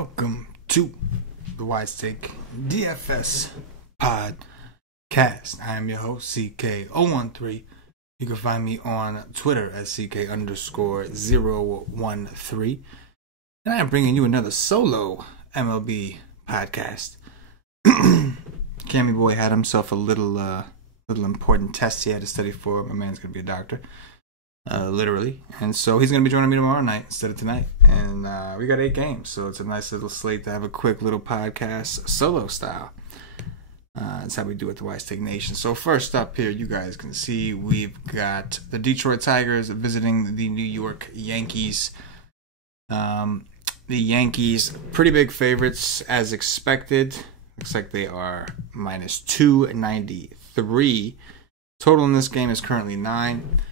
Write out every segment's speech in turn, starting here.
Welcome to the Wise Take DFS podcast. I am your host, CK013. You can find me on Twitter at CK_013. And I am bringing you another solo MLB podcast. Cammy Boy had himself a little important test he had to study for. My man's going to be a doctor. Literally. And so he's going to be joining me tomorrow night instead of tonight. And we got 8 games, so it's a nice little slate to have a quick little podcast solo style. That's how we do it at the Wise Take Nation. So first up here, you guys can see we've got the Detroit Tigers visiting the New York Yankees. The Yankees, pretty big favorites as expected. Looks like they are minus 293. Total in this game is currently 9.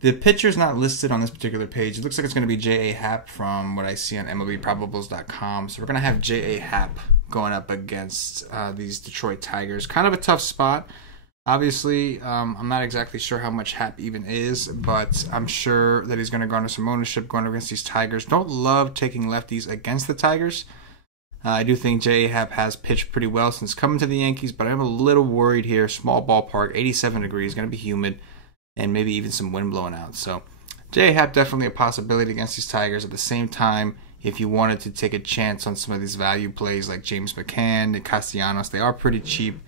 The pitcher's not listed on this particular page. It looks like it's going to be J.A. Happ from what I see on MLBprobables.com. So we're going to have J.A. Happ going up against these Detroit Tigers. Kind of a tough spot. Obviously, I'm not exactly sure how much Happ even is, but I'm sure that he's going to garner some ownership going against these Tigers. Don't love taking lefties against the Tigers. I do think J.A. Happ has pitched pretty well since coming to the Yankees, but I'm a little worried here. Small ballpark, 87 degrees, going to be humid. And maybe even some wind blowing out. So J.A. Happ definitely a possibility against these Tigers. At the same time, if you wanted to take a chance on some of these value plays like James McCann and Castellanos, they are pretty cheap.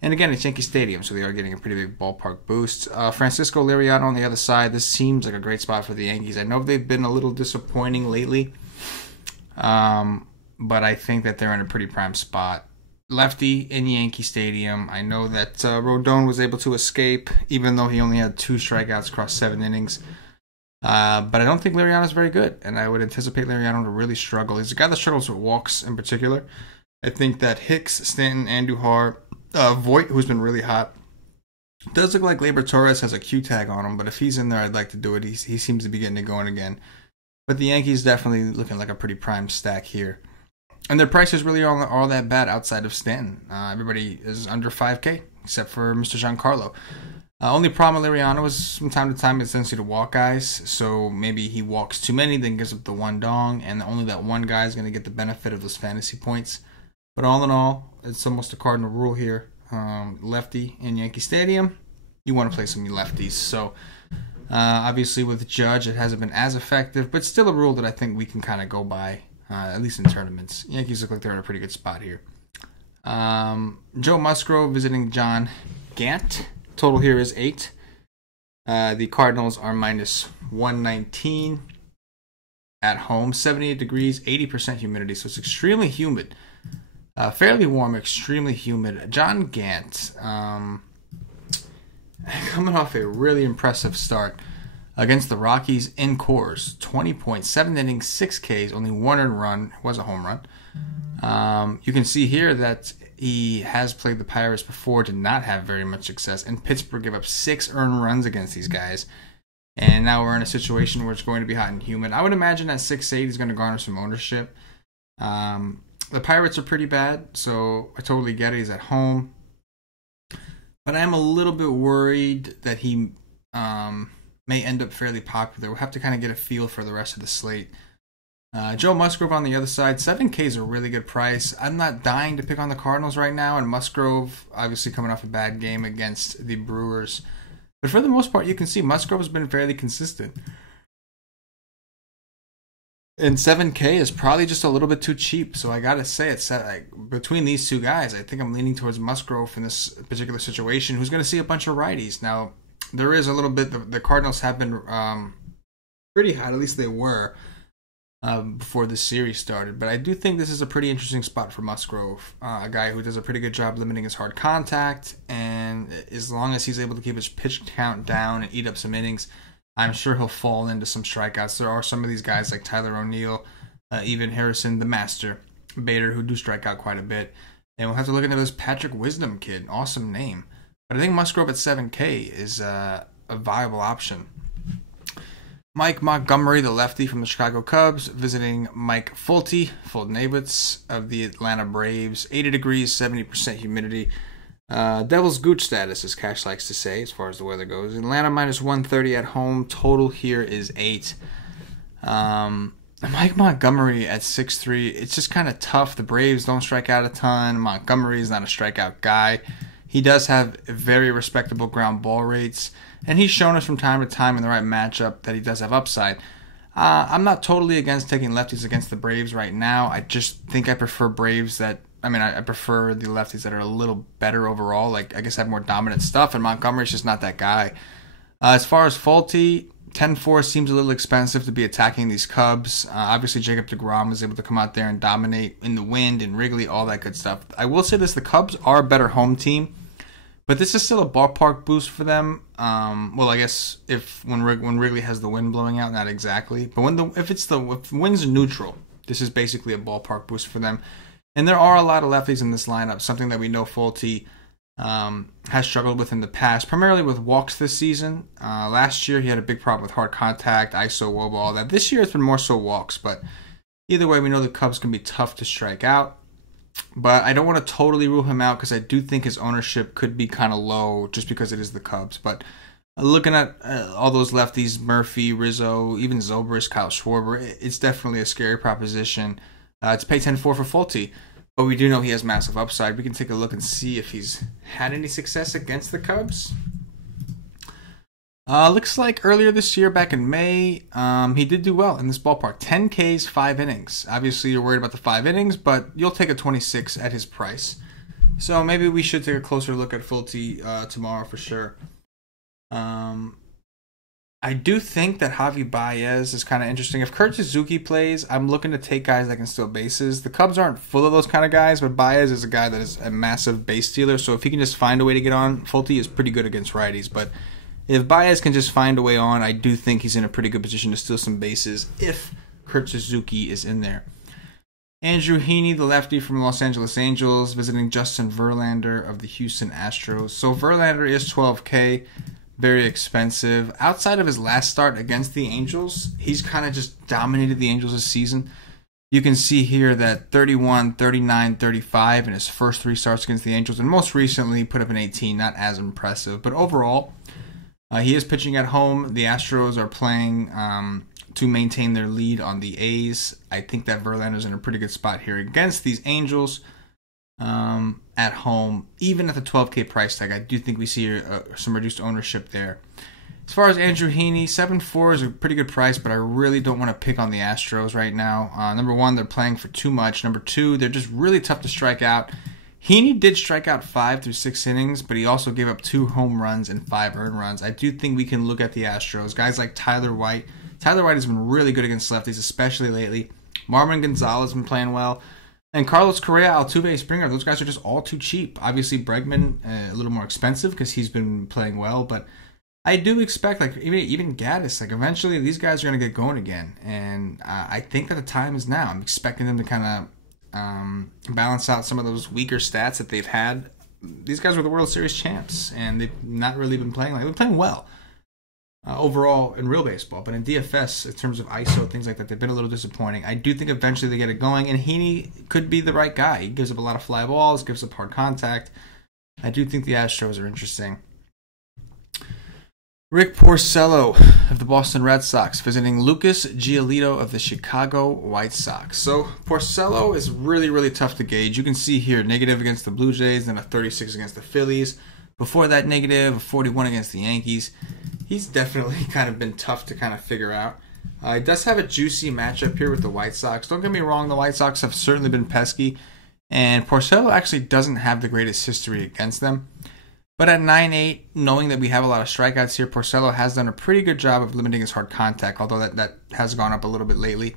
And again, it's Yankee Stadium, so they are getting a pretty big ballpark boost. Francisco Liriano on the other side. This seems like a great spot for the Yankees. I know they've been a little disappointing lately, but I think that they're in a pretty prime spot. Lefty in Yankee Stadium. I know that Rodon was able to escape, even though he only had 2 strikeouts across 7 innings. But I don't think Liriano's very good, and I would anticipate Liriano to really struggle. He's a guy that struggles with walks in particular. I think that Hicks, Stanton, Andujar, Voit, who's been really hot, does look like Gleyber Torres has a Q tag on him, but if he's in there, I'd like to do it. He seems to be getting it going again. But the Yankees definitely looking like a pretty prime stack here. And their prices really aren't all that bad outside of Stanton. Everybody is under 5K, except for Mr. Giancarlo. Only problem with Liriano is from time to time his tendency to walk guys. So maybe he walks too many, then gives up the one dong, and only that one guy is going to get the benefit of those fantasy points. But all in all, it's almost a cardinal rule here. Lefty in Yankee Stadium, you want to play some lefties. So obviously with Judge, it hasn't been as effective, but still a rule that I think we can kind of go by. At least in tournaments. Yankees look like they're in a pretty good spot here. Joe Musgrove visiting John Gant. Total here is 8. The Cardinals are minus 119 at home. 78 degrees, 80% humidity, so it's extremely humid. Fairly warm, extremely humid. John Gant, coming off a really impressive start against the Rockies in Coors, 20 points, 7 innings, 6 Ks, only 1 earned run, was a home run. You can see here that he has played the Pirates before, did not have very much success, and Pittsburgh gave up 6 earned runs against these guys. And now we're in a situation where it's going to be hot and humid. I would imagine that 6-8 is going to garner some ownership. The Pirates are pretty bad, so I totally get it. He's at home. But I am a little bit worried that he may end up fairly popular. We'll have to kind of get a feel for the rest of the slate. Joe Musgrove on the other side, 7K is a really good price. I'm not dying to pick on the Cardinals right now, and Musgrove obviously coming off a bad game against the Brewers. But for the most part, you can see Musgrove has been fairly consistent. And 7K is probably just a little bit too cheap, so I gotta say, it's like, between these two guys, I think I'm leaning towards Musgrove in this particular situation, who's going to see a bunch of righties. Now, there is a little bit, the Cardinals have been pretty hot, at least they were, before the series started. But I do think this is a pretty interesting spot for Musgrove, a guy who does a pretty good job limiting his hard contact, and as long as he's able to keep his pitch count down and eat up some innings, I'm sure he'll fall into some strikeouts. There are some of these guys like Tyler O'Neill, even Harrison, the Master, Bader, who do strike out quite a bit. And we'll have to look into this Patrick Wisdom kid. Awesome name. But I think Musgrove at 7K is a viable option. Mike Montgomery, the lefty from the Chicago Cubs, visiting Mike Fulton Abitz of the Atlanta Braves. 80 degrees, 70% humidity. Devil's Gooch status, as Cash likes to say, as far as the weather goes. Atlanta minus 130 at home. Total here is 8. Mike Montgomery at 6'3", it's just kind of tough. The Braves don't strike out a ton. Montgomery is not a strikeout guy. He does have very respectable ground ball rates, and he's shown us from time to time in the right matchup that he does have upside. I'm not totally against taking lefties against the Braves right now. I just think I prefer Braves that, I prefer the lefties that are a little better overall, like I guess have more dominant stuff, and Montgomery's just not that guy. As far as Fulte, 10-4 seems a little expensive to be attacking these Cubs. Obviously, Jacob deGrom was able to come out there and dominate in the wind and Wrigley, all that good stuff. I will say this, the Cubs are a better home team, but this is still a ballpark boost for them. Well, I guess when Wrigley has the wind blowing out, not exactly. But if the wind's neutral, this is basically a ballpark boost for them. And there are a lot of lefties in this lineup, something that we know Fulte has struggled with in the past, primarily with walks this season. Last year, he had a big problem with hard contact, ISO, WOBA, all that. This year, it's been more so walks. But either way, we know the Cubs can be tough to strike out. But I don't want to totally rule him out because I do think his ownership could be kind of low just because it is the Cubs. But looking at all those lefties, Murphy, Rizzo, even Zobrist, Kyle Schwarber, it's definitely a scary proposition to pay 10-4 for Fulte. But we do know he has massive upside. We can take a look and see if he's had any success against the Cubs. Looks like earlier this year, back in May, he did do well in this ballpark. 10 Ks, 5 innings. Obviously, you're worried about the 5 innings, but you'll take a 26 at his price. So maybe we should take a closer look at Fulte tomorrow for sure. I do think that Javi Baez is kind of interesting. If Kurt Suzuki plays, I'm looking to take guys that can steal bases. The Cubs aren't full of those kind of guys, but Baez is a guy that is a massive base stealer. So if he can just find a way to get on, Fulte is pretty good against righties, but if Baez can just find a way on, I do think he's in a pretty good position to steal some bases if Kurt Suzuki is in there. Andrew Heaney, the lefty from Los Angeles Angels, visiting Justin Verlander of the Houston Astros. So Verlander is 12K, very expensive. Outside of his last start against the Angels, he's kind of just dominated the Angels this season. You can see here that 31, 39, 35 in his first 3 starts against the Angels, and most recently put up an 18, not as impressive. But overall, he is pitching at home. The Astros are playing to maintain their lead on the A's. I think that Verlander's in a pretty good spot here against these Angels at home. Even at the 12K price tag, I do think we see some reduced ownership there. As far as Andrew Heaney, 7-4 is a pretty good price, but I really don't want to pick on the Astros right now. Number one, they're playing for too much. Number two, they're just really tough to strike out. Heaney did strike out 5 through 6 innings, but he also gave up 2 home runs and 5 earned runs. I do think we can look at the Astros. Guys like Tyler White. Tyler White has been really good against lefties, especially lately. Marwin Gonzalez has been playing well. And Carlos Correa, Altuve, Springer, those guys are just all too cheap. Obviously, Bregman, a little more expensive because he's been playing well. But I do expect, like even Gaddis, like eventually these guys are going to get going again. And I think that the time is now. I'm expecting them to kind of balance out some of those weaker stats that they've had. These guys were the World Series champs, and they've not really been playing they've been playing well overall in real baseball, but in DFS, in terms of ISO, things like that, they've been a little disappointing. I do think eventually they get it going, and Heaney could be the right guy. He gives up a lot of fly balls, gives up hard contact. I do think the Astros are interesting. Rick Porcello of the Boston Red Sox visiting Lucas Giolito of the Chicago White Sox. So Porcello is really, really tough to gauge. You can see here negative against the Blue Jays, then a 36 against the Phillies. Before that, negative, a 41 against the Yankees. He's definitely kind of been tough to kind of figure out. He does have a juicy matchup here with the White Sox. Don't get me wrong, the White Sox have certainly been pesky, and Porcello actually doesn't have the greatest history against them. But at 9-8, knowing that we have a lot of strikeouts here, Porcello has done a pretty good job of limiting his hard contact, although that has gone up a little bit lately.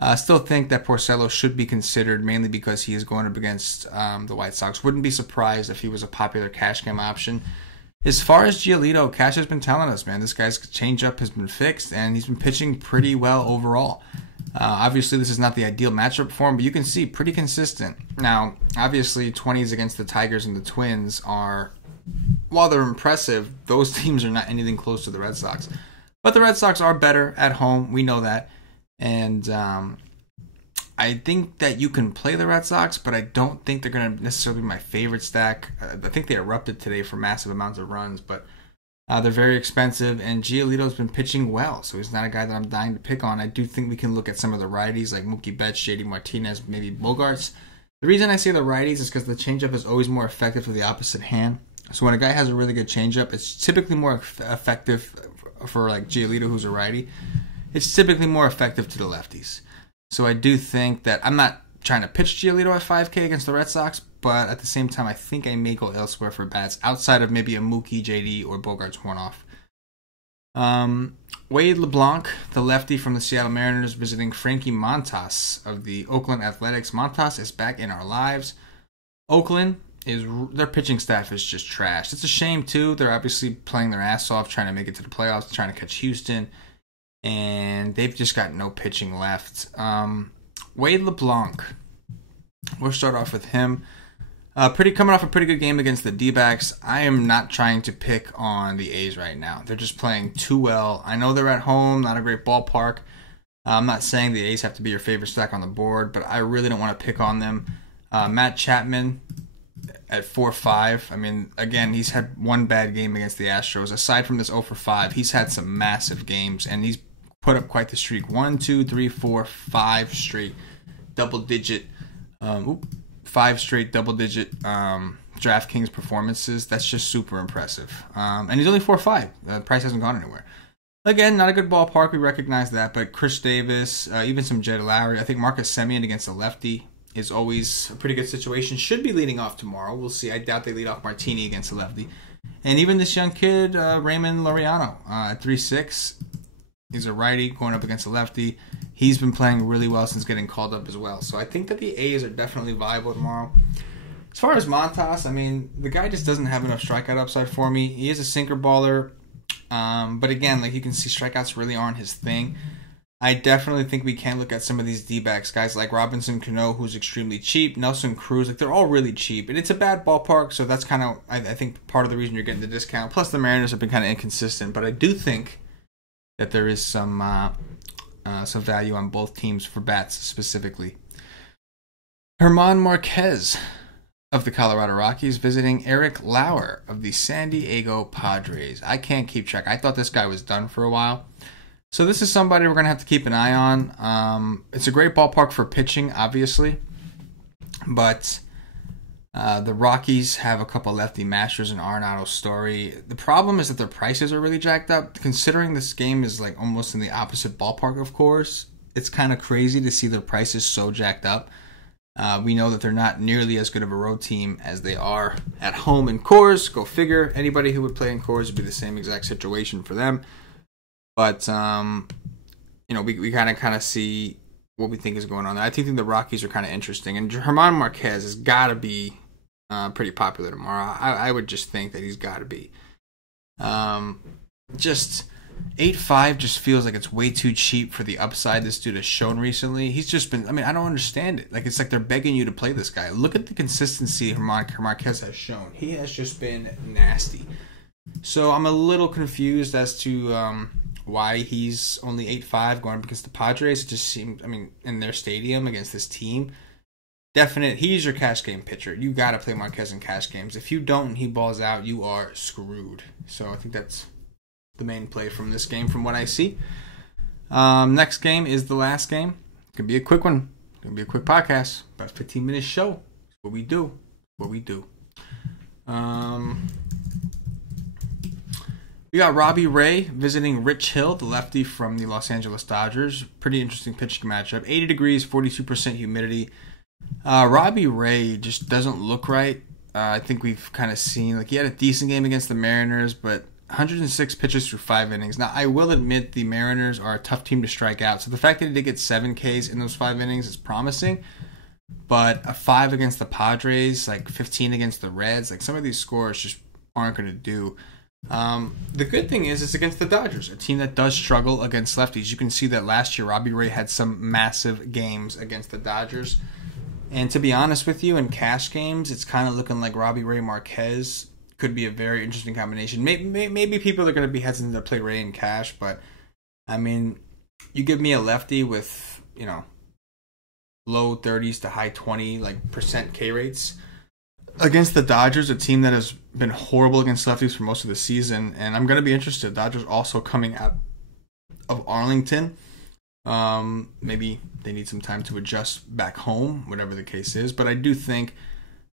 I still think that Porcello should be considered, mainly because he is going up against the White Sox. Wouldn't be surprised if he was a popular cash game option. As far as Giolito, Cash has been telling us, man, this guy's changeup has been fixed, and he's been pitching pretty well overall. Obviously, this is not the ideal matchup for him, but you can see pretty consistent. Now, obviously, 20s against the Tigers and the Twins are, while they're impressive, those teams are not anything close to the Red Sox. But the Red Sox are better at home. We know that. And I think that you can play the Red Sox, but I don't think they're going to necessarily be my favorite stack. I think they erupted today for massive amounts of runs, but They're very expensive, and Giolito's been pitching well, so he's not a guy that I'm dying to pick on. I do think we can look at some of the righties like Mookie Betts, JD Martinez, maybe Bogarts. The reason I say the righties is because the changeup is always more effective with the opposite hand. So when a guy has a really good changeup, it's typically more effective for like Giolito, who's a righty. It's typically more effective to the lefties. So I do think that I'm not trying to pitch Giolito at 5K against the Red Sox, but at the same time, I think I may go elsewhere for bats outside of maybe a Mookie, JD, or Bogarts one-off. Wade LeBlanc, the lefty from the Seattle Mariners, visiting Frankie Montas of the Oakland Athletics. Montas is back in our lives. Oakland, their pitching staff is just trash. It's a shame, too. They're obviously playing their ass off, trying to make it to the playoffs, trying to catch Houston, and they've just got no pitching left. Wade LeBlanc, we'll start off with him. Coming off a pretty good game against the D-backs. I am not trying to pick on the A's right now. They're just playing too well. I know they're at home, not a great ballpark. I'm not saying the A's have to be your favorite stack on the board, but I really don't want to pick on them. Matt Chapman at 4-5. I mean, again, he's had one bad game against the Astros. Aside from this 0-for-5, he's had some massive games, and he's put up quite the streak. 1, 2, 3, 4, 5 straight double-digit 5 straight double-digit DraftKings performances. That's just super impressive. And he's only 4-5. The price hasn't gone anywhere. Again, not a good ballpark. We recognize that. But Chris Davis, even some Jed Lowry. I think Marcus Semien against a lefty is always a pretty good situation. Should be leading off tomorrow. We'll see. I doubt they lead off Martini against a lefty. And even this young kid, Raymond Laureano, at 3-6. He's a righty going up against a lefty. He's been playing really well since getting called up as well. So I think that the A's are definitely viable tomorrow. As far as Montas, I mean, the guy just doesn't have enough strikeout upside for me. He is a sinker baller. But again, like you can see, strikeouts really aren't his thing. I definitely think we can look at some of these D-backs, guys like Robinson Cano, who's extremely cheap, Nelson Cruz, like they're all really cheap. And it's a bad ballpark, so that's kind of, I think, part of the reason you're getting the discount. Plus, the Mariners have been kind of inconsistent. But I do think that there is some value on both teams for bats specifically. German Marquez of the Colorado Rockies visiting Eric Lauer of the San Diego Padres. I can't keep track. I thought this guy was done for a while. So this is somebody we're going to have to keep an eye on. It's a great ballpark for pitching, obviously. But the Rockies have a couple lefty mashers in Arenado Story. The problem is that their prices are really jacked up. Considering this game is like almost in the opposite ballpark, of course, it's kind of crazy to see their prices so jacked up. We know that they're not nearly as good of a road team as they are at home in Coors. Go figure. Anybody who would play in Coors would be the same exact situation for them. But, we kind of see what we think is going on there. I think the Rockies are kind of interesting. And German Marquez has got to be pretty popular tomorrow. I would just think that he's got to be. Just 8.5 just feels like it's way too cheap for the upside this dude has shown recently. He's just been, I don't understand it. Like, it's like they're begging you to play this guy. Look at the consistency Marquez has shown. He has just been nasty. So I'm a little confused as to why he's only 8.5 going up against the Padres. It just seems, in their stadium against this team, he's your cash game pitcher. You got to play Marquez in cash games. If you don't and he balls out, you are screwed. So I think that's the main play from this game from what I see. Next game is the last game. It's going to be a quick one. It's going to be a quick podcast. About a 15-minute show. That's what we do. We got Robbie Ray visiting Rich Hill, the lefty from the Los Angeles Dodgers. Pretty interesting pitching matchup. 80 degrees, 42% humidity. Robbie Ray just doesn't look right. I think we've kind of seen, he had a decent game against the Mariners, but 106 pitches through 5 innings. Now, I will admit the Mariners are a tough team to strike out. So the fact that he did get 7 Ks in those 5 innings is promising. But a 5 against the Padres, 15 against the Reds, some of these scores just aren't going to do. The good thing is it's against the Dodgers, a team that does struggle against lefties. You can see that last year Robbie Ray had some massive games against the Dodgers. And to be honest with you, in cash games, it's kind of looking like Robbie Ray Marquez could be a very interesting combination. Maybe people are going to be hesitant to play Ray in cash, but you give me a lefty with, low 30s to high 20% K rates. against the Dodgers, a team that has been horrible against lefties for most of the season, and I'm going to be interested. Dodgers also coming out of Arlington. Maybe they need some time to adjust back home, whatever the case is. But I do think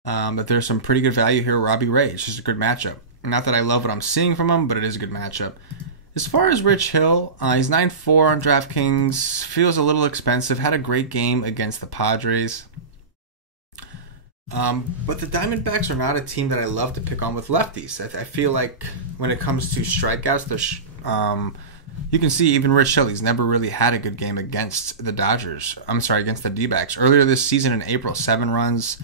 that there's some pretty good value here. Robbie Ray, it's just a good matchup. Not that I love what I'm seeing from him, but it is a good matchup. As far as Rich Hill, he's 9-4 on DraftKings. Feels a little expensive. Had a great game against the Padres. But the Diamondbacks are not a team that I love to pick on with lefties. I feel like when it comes to strikeouts, you can see even Rich Hill, he's never really had a good game against the Dodgers. Against the D-backs. Earlier this season in April, 7 runs,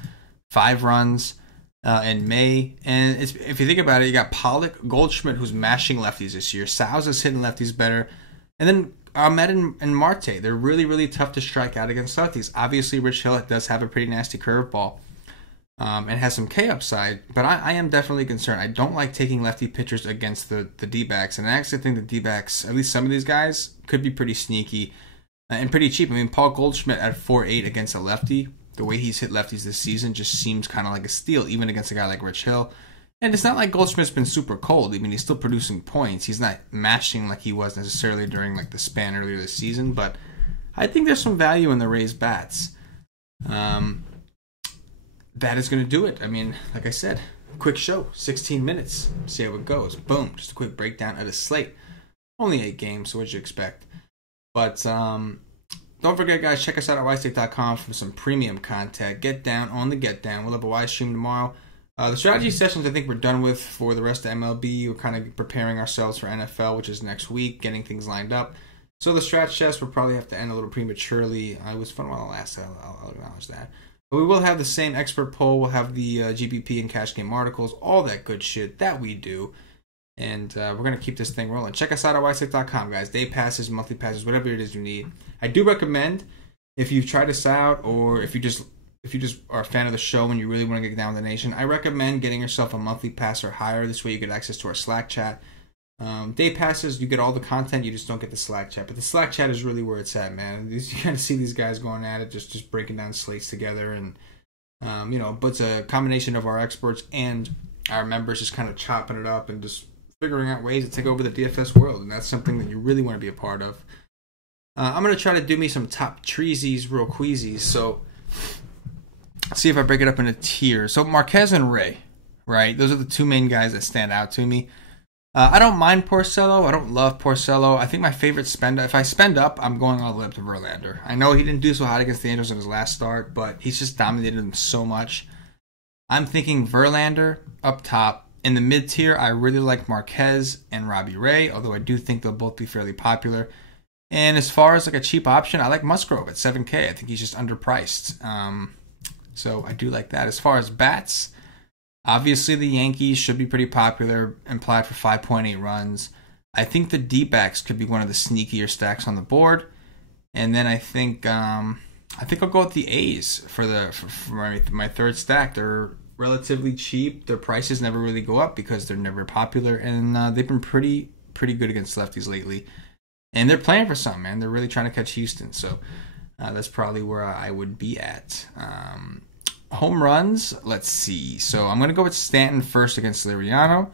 5 runs in May. And if you think about it, you got Pollock, Goldschmidt, who's mashing lefties this year. Sal's is hitting lefties better. And then Ahmed and Marte, they're really, really tough to strike out against lefties. Obviously, Rich Hill does have a pretty nasty curveball. And has some K upside, but I am definitely concerned. I don't like taking lefty pitchers against the D-backs, and I actually think the D-backs, at least some of these guys, could be pretty sneaky and pretty cheap. I mean, Paul Goldschmidt at 4.8 against a lefty, the way he's hit lefties this season just seems kind of like a steal, even against a guy like Rich Hill. And it's not like Goldschmidt's been super cold. I mean, he's still producing points. He's not mashing like he was necessarily during like the span earlier this season, but I think there's some value in the Rays bats. That is going to do it. I mean, like I said, quick show, 16 minutes. See how it goes. Boom. Just a quick breakdown of the slate. Only 8 games, so what'd you expect? But don't forget, guys, check us out at wisestate.com for some premium content. Get down on the Get Down. We'll have a Wise stream tomorrow. The strategy sessions I think we're done with for the rest of MLB. We're kind of preparing ourselves for NFL, which is next week, getting things lined up. So the strat chest will probably have to end a little prematurely. It was fun while it lasted. I'll acknowledge that. But we will have the same expert poll. We'll have the GPP and cash game articles, all that good shit that we do. And we're going to keep this thing rolling. Check us out at wisestate.com, guys. Day passes, monthly passes, whatever it is you need. I do recommend, if you've tried us out or if you just are a fan of the show and you really want to get down with the nation, I recommend getting yourself a monthly pass or higher. This way you get access to our Slack chat. Day passes, you get all the content, you just don't get the Slack chat. But the Slack chat is really where it's at, man. You kind of see these guys going at it, just breaking down slates together. And, but it's a combination of our experts and our members just kind of chopping it up and just figuring out ways to take over the DFS world. And that's something that you really want to be a part of. I'm going to try to do me some top treesies, real queasies. So, see if I break it up into tiers. So, Marquez and Ray, right? Those are the 2 main guys that stand out to me. I don't mind Porcello. I don't love Porcello. I think my favorite if I spend up, I'm going all the way up to Verlander. I know he didn't do so hot against the Angels in his last start, but he's just dominated them so much. I'm thinking Verlander up top. In the mid-tier, I really like Marquez and Robbie Ray, although I do think they'll both be fairly popular. And as far as like a cheap option, I like Musgrove at 7K. I think he's just underpriced. So I do like that. As far as bats, obviously, the Yankees should be pretty popular, implied for 5.8 runs. I think the D-backs could be one of the sneakier stacks on the board. And then I think I'll go with the A's for my third stack. They're relatively cheap. Their prices never really go up because they're never popular, and they've been pretty good against lefties lately. And they're playing for something, man. They're really trying to catch Houston. So that's probably where I would be at. Home runs, let's see. So I'm going to go with Stanton first against Liriano.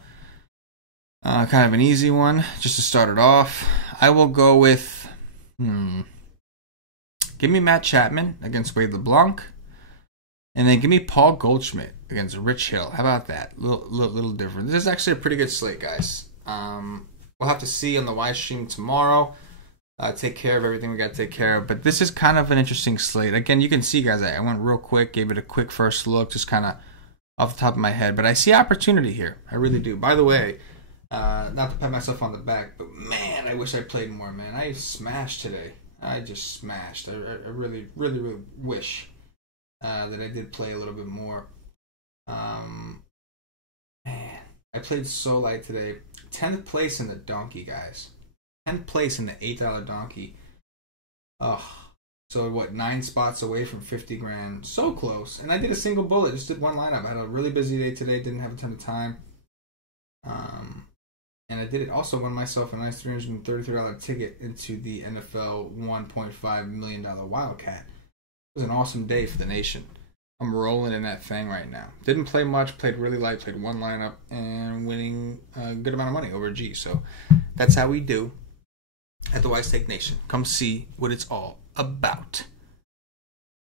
Kind of an easy one, just to start it off. I will go with, give me Matt Chapman against Wade LeBlanc. And then give me Paul Goldschmidt against Rich Hill. How about that? Little different. This is actually a pretty good slate, guys. We'll have to see on the Wise stream tomorrow. Take care of everything we got to take care of. But this is kind of an interesting slate. Again, you can see, guys, I went real quick, gave it a quick first look, just kind of off the top of my head. But I see opportunity here. I really do. By the way, not to pat myself on the back, but man, I wish I played more, man. I smashed today. I just smashed. I really, really, really wish that I did play a little bit more. Man, I played so light today. 10th place in the donkey, guys. 10th place in the $8 donkey. So what, 9 spots away from 50 grand. So close. And I did a single bullet, just did one lineup. I had a really busy day today, didn't have a ton of time. And I did it. Also won myself a nice $333 ticket into the NFL $1.5 million Wildcat. It was an awesome day for the nation. I'm rolling in that thing right now. Didn't play much, played really light, played one lineup, and winning a good amount of money over G. So that's how we do at the Wise Take Nation. Come see what it's all about.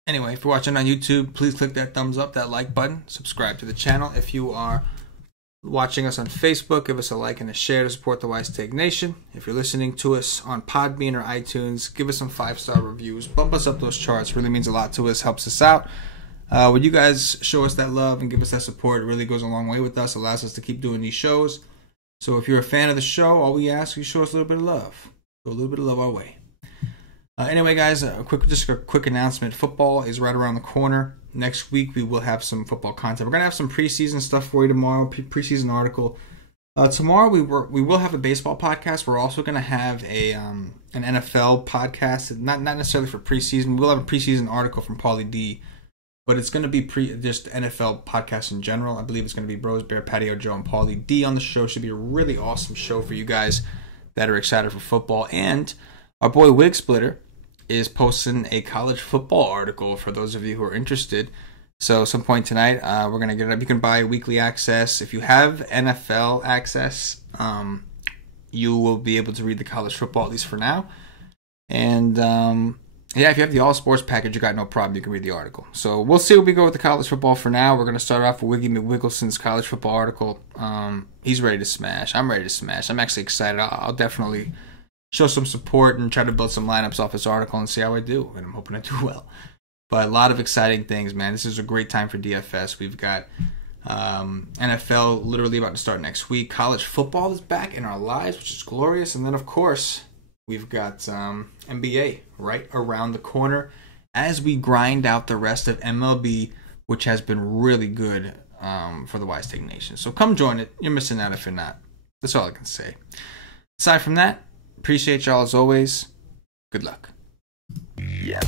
Anyway, if you're watching on YouTube, please click that thumbs up, that like button. Subscribe to the channel. If you are watching us on Facebook, give us a like and a share to support the Wise Take Nation. If you're listening to us on Podbean or iTunes, give us some 5-star reviews. Bump us up those charts. Really means a lot to us, helps us out. When you guys show us that love and give us that support, it really goes a long way with us, allows us to keep doing these shows. So if you're a fan of the show, all we ask is you show us a little bit of love. Go a little bit of love our way. Anyway, guys, just a quick announcement. Football is right around the corner. Next week, we will have some football content. We're going to have some preseason stuff for you tomorrow, preseason article. Tomorrow, we will have a baseball podcast. We're also going to have an NFL podcast, not necessarily for preseason. We'll have a preseason article from Paulie D, but it's going to be just NFL podcast in general. I believe it's going to be Bros, Bear, Patio, Joe, and Paulie D on the show. Should be a really awesome show for you guys that are excited for football. And our boy Wig Splitter is posting a college football article for those of you who are interested. So some point tonight, we're going to get it up. You can buy weekly access. If you have NFL access, you will be able to read the college football, at least for now. And if you have the all sports package, you got no problem. You can read the article. So we'll see where we go with the college football for now. We're going to start off with Wiggy McWiggleson's college football article. He's ready to smash. I'm ready to smash. I'm actually excited. I'll definitely show some support and try to build some lineups off this article and see how I do. And I'm hoping I do well. But a lot of exciting things, man. This is a great time for DFS. We've got NFL literally about to start next week. College football is back in our lives, which is glorious. And then, of course, we've got NBA right around the corner as we grind out the rest of MLB, which has been really good for the Wise Take Nation. So come join it. You're missing out if you're not. That's all I can say. Aside from that, appreciate y'all as always. Good luck. Yeah.